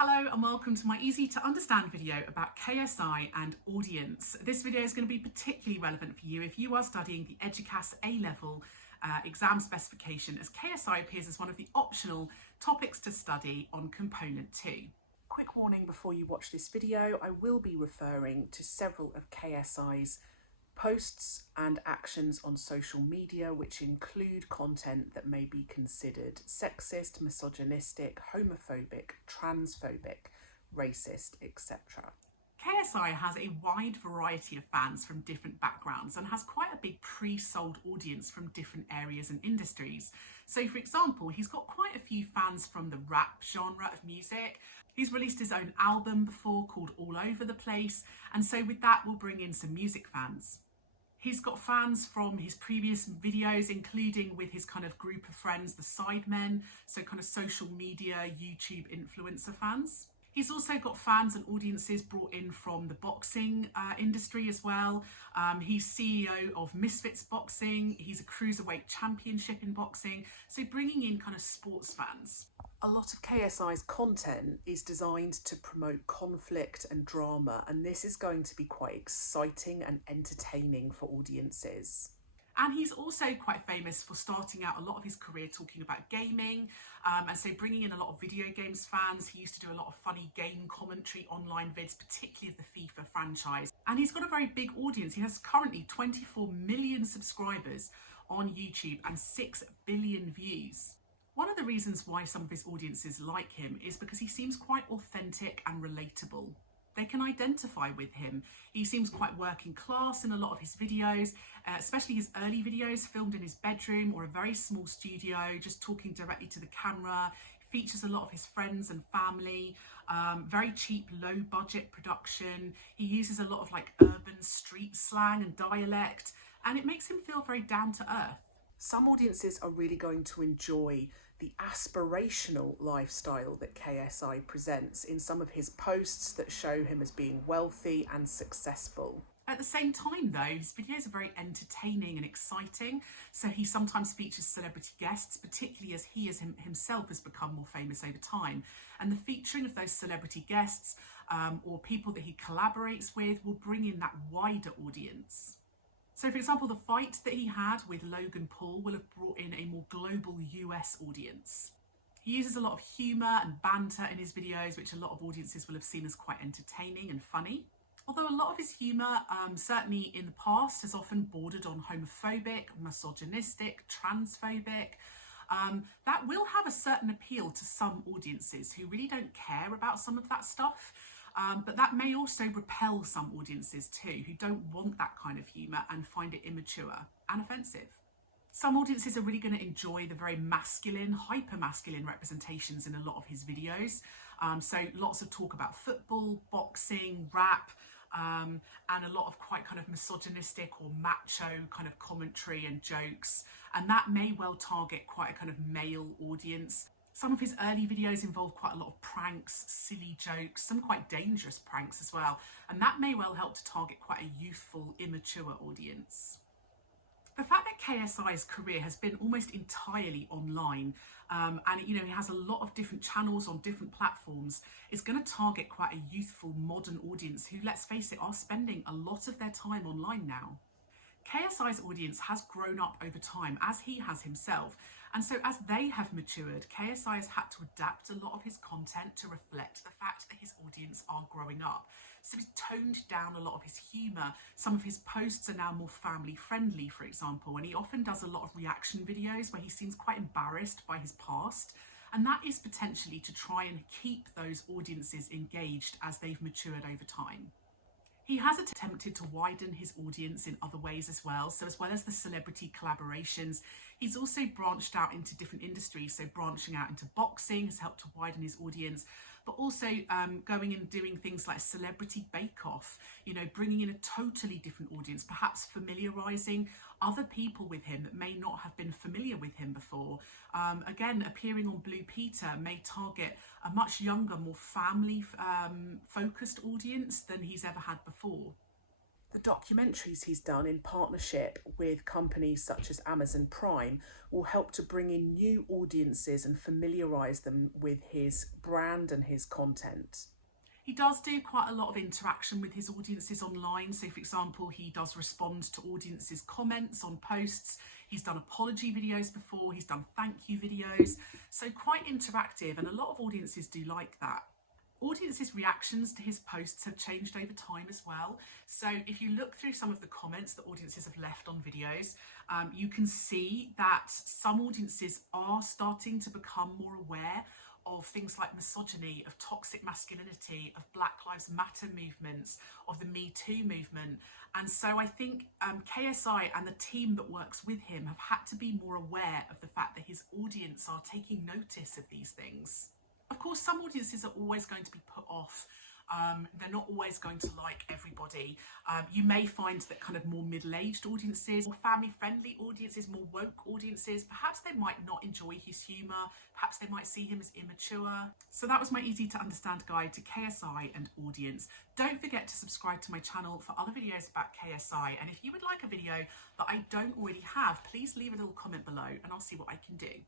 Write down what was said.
Hello and welcome to my easy to understand video about KSI and audience. This video is going to be particularly relevant for you if you are studying the EDUCAS A-level exam specification, as KSI appears as one of the optional topics to study on component 2. Quick warning before you watch this video, I will be referring to several of KSI's posts and actions on social media which include content that may be considered sexist, misogynistic, homophobic, transphobic, racist, etc. KSI has a wide variety of fans from different backgrounds and has quite a big pre-sold audience from different areas and industries. So for example, he's got quite a few fans from the rap genre of music. He's released his own album before called All Over the Place, and so with that we'll bring in some music fans. He's got fans from his previous videos, including with his kind of group of friends, the Sidemen, so kind of social media, YouTube influencer fans. He's also got fans and audiences brought in from the boxing industry as well. He's CEO of Misfits Boxing. He's a cruiserweight championship in boxing. So bringing in kind of sports fans. A lot of KSI's content is designed to promote conflict and drama, and this is going to be quite exciting and entertaining for audiences. And he's also quite famous for starting out a lot of his career talking about gaming, and so bringing in a lot of video games fans. He used to do a lot of funny game commentary online vids, particularly of the FIFA franchise. And he's got a very big audience. He has currently 24 million subscribers on YouTube and 6 billion views. One of the reasons why some of his audiences like him is because he seems quite authentic and relatable. They can identify with him. He seems quite working class in a lot of his videos, especially his early videos filmed in his bedroom or a very small studio, just talking directly to the camera. He features a lot of his friends and family, very cheap, low budget production. He uses a lot of like urban street slang and dialect, and it makes him feel very down to earth. Some audiences are really going to enjoy the aspirational lifestyle that KSI presents in some of his posts that show him as being wealthy and successful. At the same time though, his videos are very entertaining and exciting, so he sometimes features celebrity guests, particularly as he himself has become more famous over time. And the featuring of those celebrity guests or people that he collaborates with will bring in that wider audience. So for example, the fight that he had with Logan Paul will have brought in a more global US audience. He uses a lot of humour and banter in his videos, which a lot of audiences will have seen as quite entertaining and funny. Although a lot of his humour, certainly in the past, has often bordered on homophobic, misogynistic, transphobic. That will have a certain appeal to some audiences who really don't care about some of that stuff. But that may also repel some audiences too, who don't want that kind of humour and find it immature and offensive. Some audiences are really going to enjoy the very masculine, hyper-masculine representations in a lot of his videos. So lots of talk about football, boxing, rap, and a lot of quite kind of misogynistic or macho kind of commentary and jokes. And that may well target quite a kind of male audience. Some of his early videos involve quite a lot of pranks, silly jokes, some quite dangerous pranks as well, and that may well help to target quite a youthful, immature audience. The fact that KSI's career has been almost entirely online, and he has a lot of different channels on different platforms, is going to target quite a youthful, modern audience who, let's face it, are spending a lot of their time online now. KSI's audience has grown up over time, as he has himself, and so as they have matured, KSI has had to adapt a lot of his content to reflect the fact that his audience are growing up. So he's toned down a lot of his humour. Some of his posts are now more family friendly, for example, and he often does a lot of reaction videos where he seems quite embarrassed by his past. And that is potentially to try and keep those audiences engaged as they've matured over time. He has attempted to widen his audience in other ways as well. So as well as the celebrity collaborations, he's also branched out into different industries. So branching out into boxing has helped to widen his audience, but also going and doing things like Celebrity Bake Off, bringing in a totally different audience, perhaps familiarising other people with him that may not have been familiar with him before. Again, appearing on Blue Peter may target a much younger, more family focused audience than he's ever had before. The documentaries he's done in partnership with companies such as Amazon Prime will help to bring in new audiences and familiarise them with his brand and his content. He does do quite a lot of interaction with his audiences online. So, for example, he does respond to audiences' comments on posts. He's done apology videos before, he's done thank you videos. So, quite interactive, and a lot of audiences do like that. Audiences' reactions to his posts have changed over time as well. So if you look through some of the comments that audiences have left on videos, you can see that some audiences are starting to become more aware of things like misogyny, of toxic masculinity, of Black Lives Matter movements, of the Me Too movement. And so I think KSI and the team that works with him have had to be more aware of the fact that his audience are taking notice of these things. Of course, some audiences are always going to be put off. They're not always going to like everybody. You may find that kind of more middle-aged audiences, more family-friendly audiences, more woke audiences, perhaps they might not enjoy his humour, perhaps they might see him as immature. So that was my easy to understand guide to KSI and audience. Don't forget to subscribe to my channel for other videos about KSI, and if you would like a video that I don't already have, please leave a little comment below and I'll see what I can do.